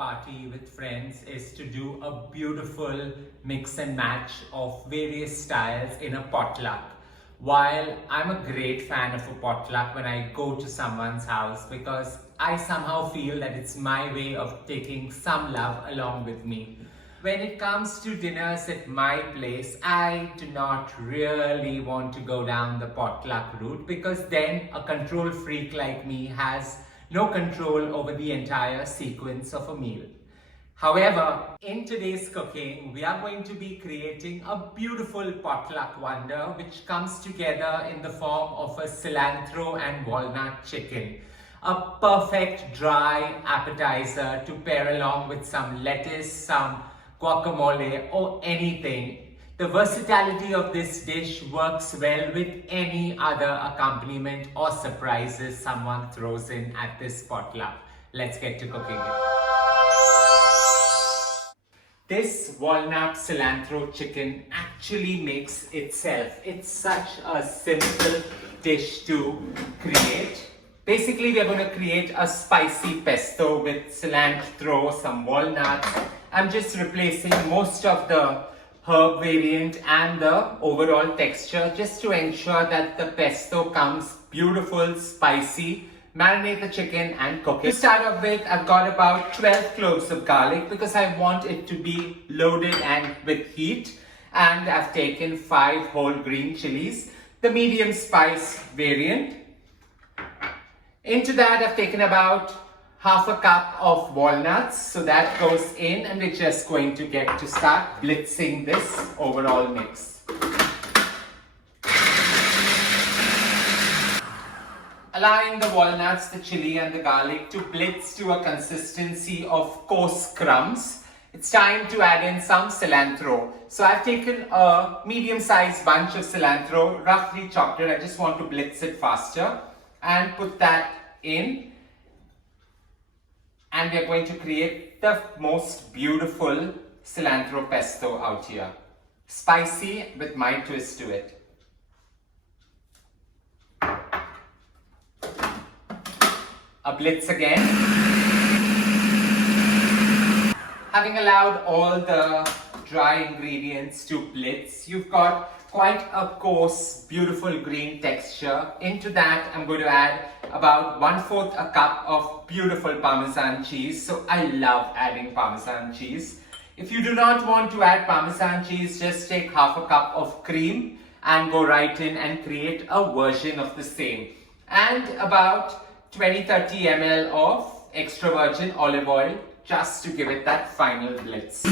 party with friends is to do a beautiful mix and match of various styles in a potluck. While I'm a great fan of a potluck when I go to someone's house, because I somehow feel that it's my way of taking some love along with me. When it comes to dinners at my place, I do not really want to go down the potluck route, because then a control freak like me has no control over the entire sequence of a meal. However, in today's cooking, we are going to be creating a beautiful potluck wonder which comes together in the form of a cilantro and walnut chicken. A perfect dry appetizer to pair along with some lettuce, some guacamole or anything. The versatility of this dish works well with any other accompaniment or surprises someone throws in at this potluck. Let's get to cooking it. This walnut cilantro chicken actually makes itself. It's such a simple dish to create. Basically, we're going to create a spicy pesto with cilantro, some walnuts. I'm just replacing most of the herb variant and the overall texture just to ensure that the pesto comes beautiful, spicy. Marinate the chicken and cook it. To start off with, I've got about 12 cloves of garlic because I want it to be loaded and with heat. And I've taken 5 whole green chilies, the medium spice variant. Into that, I've taken about half a cup of walnuts. So that goes in, and we're just going to get to start blitzing this overall mix. Allowing the walnuts, the chili and the garlic to blitz to a consistency of coarse crumbs, it's time to add in some cilantro. So I've taken a medium-sized bunch of cilantro, roughly chopped it. I just want to blitz it faster and put that in. And we're going to create the most beautiful cilantro pesto out here. Spicy with my twist to it. A blitz again. Having allowed all the dry ingredients to blitz, you've got quite a coarse, beautiful green texture. Into that, I'm going to add about 1/4 a cup of beautiful Parmesan cheese. So I love adding Parmesan cheese. If you do not want to add Parmesan cheese, just take half a cup of cream and go right in and create a version of the same. And about 20-30 ml of extra virgin olive oil just to give it that final blitz.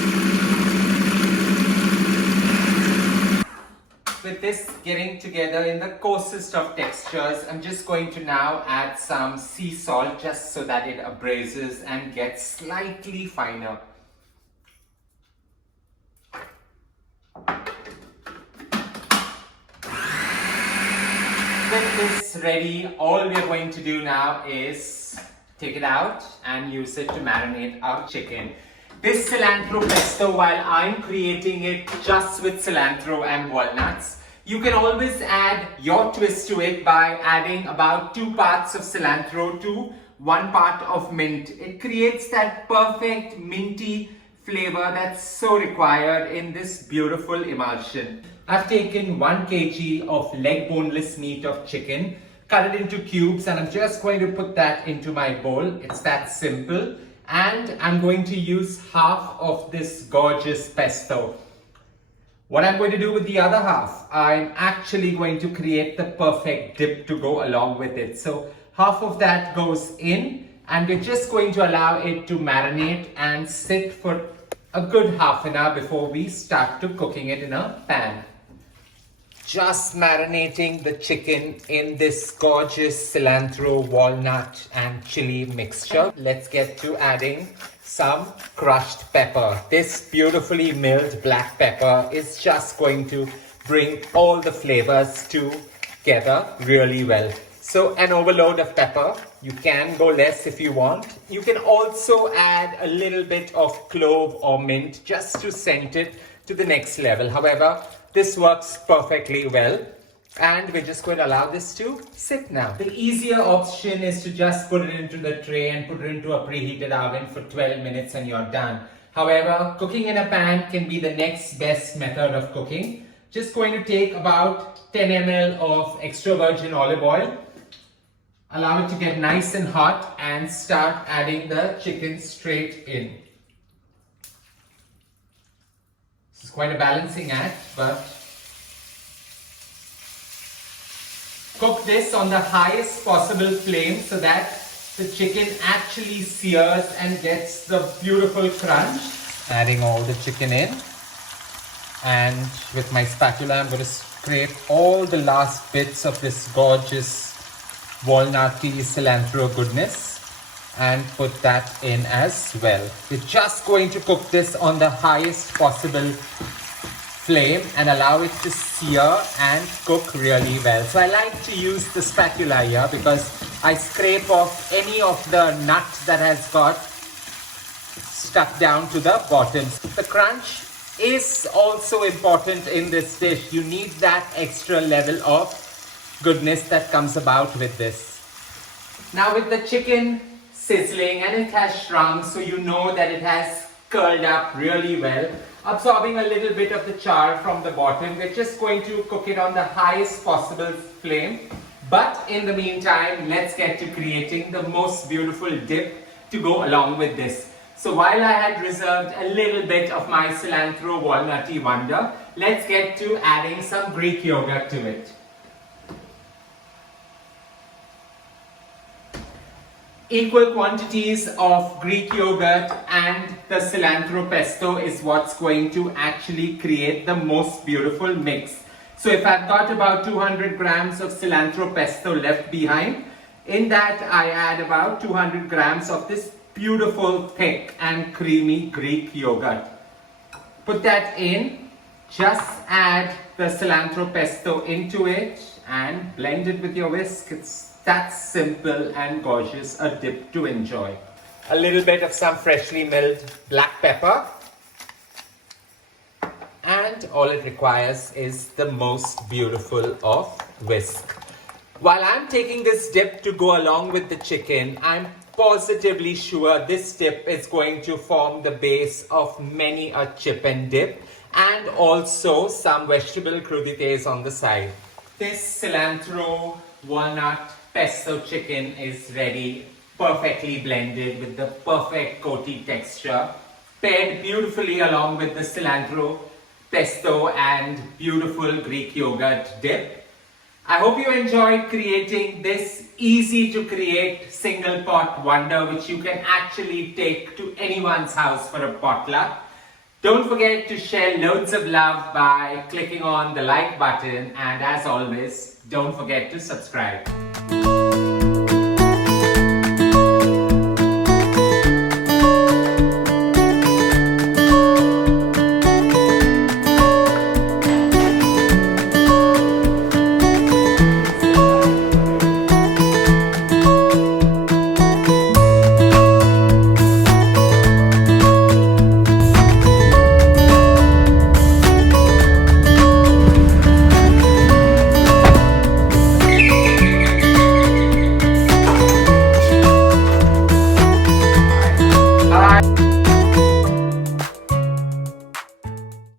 With this getting together in the coarsest of textures, I'm just going to now add some sea salt just so that it abraises and gets slightly finer. With this ready, all we're going to do now is take it out and use it to marinate our chicken. This cilantro pesto, while I'm creating it just with cilantro and walnuts, you can always add your twist to it by adding about 2 parts of cilantro to 1 part of mint. It creates that perfect minty flavor that's so required in this beautiful emulsion. I've taken 1 kg of leg boneless meat of chicken, cut it into cubes, and I'm just going to put that into my bowl. It's that simple. And I'm going to use half of this gorgeous pesto. What I'm going to do with the other half, I'm actually going to create the perfect dip to go along with it. So half of that goes in, and we're just going to allow it to marinate and sit for a good half an hour before we start to cooking it in a pan. Just marinating the chicken in this gorgeous cilantro, walnut and chili mixture. Let's get to adding some crushed pepper. This beautifully milled black pepper is just going to bring all the flavors together really well. So an overload of pepper. You can go less if you want. You can also add a little bit of clove or mint just to scent it to the next level. However, this works perfectly well. And we're just going to allow this to sit now. The easier option is to just put it into the tray and put it into a preheated oven for 12 minutes and you're done. However, cooking in a pan can be the next best method of cooking. Just going to take about 10 ml of extra virgin olive oil. Allow it to get nice and hot and start adding the chicken straight in. This is quite a balancing act, but cook this on the highest possible flame so that the chicken actually sears and gets the beautiful crunch. Adding all the chicken in, and with my spatula I'm going to scrape all the last bits of this gorgeous walnutty cilantro goodness and put that in as well. We're just going to cook this on the highest possible flame and allow it to sear and cook really well. So I like to use the spatula here because I scrape off any of the nut that has got stuck down to the bottom. The crunch is also important in this dish. You need that extra level of goodness that comes about with this. Now with the chicken sizzling and it has shrunk, so you know that it has curled up really well, absorbing a little bit of the char from the bottom. We're just going to cook it on the highest possible flame. But in the meantime, let's get to creating the most beautiful dip to go along with this. So while I had reserved a little bit of my cilantro walnutty wonder, let's get to adding some Greek yogurt to it. Equal quantities of Greek yogurt and the cilantro pesto is what's going to actually create the most beautiful mix. So if I've got about 200 grams of cilantro pesto left behind, in that I add about 200 grams of this beautiful thick and creamy Greek yogurt. Put that in, just add the cilantro pesto into it and blend it with your whisk. It's that simple and gorgeous a dip to enjoy. A little bit of some freshly milled black pepper. And all it requires is the most beautiful of whisk. While I'm taking this dip to go along with the chicken, I'm positively sure this dip is going to form the base of many a chip and dip, and also some vegetable crudités on the side. This cilantro walnut pesto chicken is ready, perfectly blended with the perfect coaty texture, paired beautifully along with the cilantro pesto and beautiful Greek yogurt dip. I hope you enjoyed creating this easy to create single pot wonder, which you can actually take to anyone's house for a potluck. Don't forget to share loads of love by clicking on the like button, and as always, don't forget to subscribe.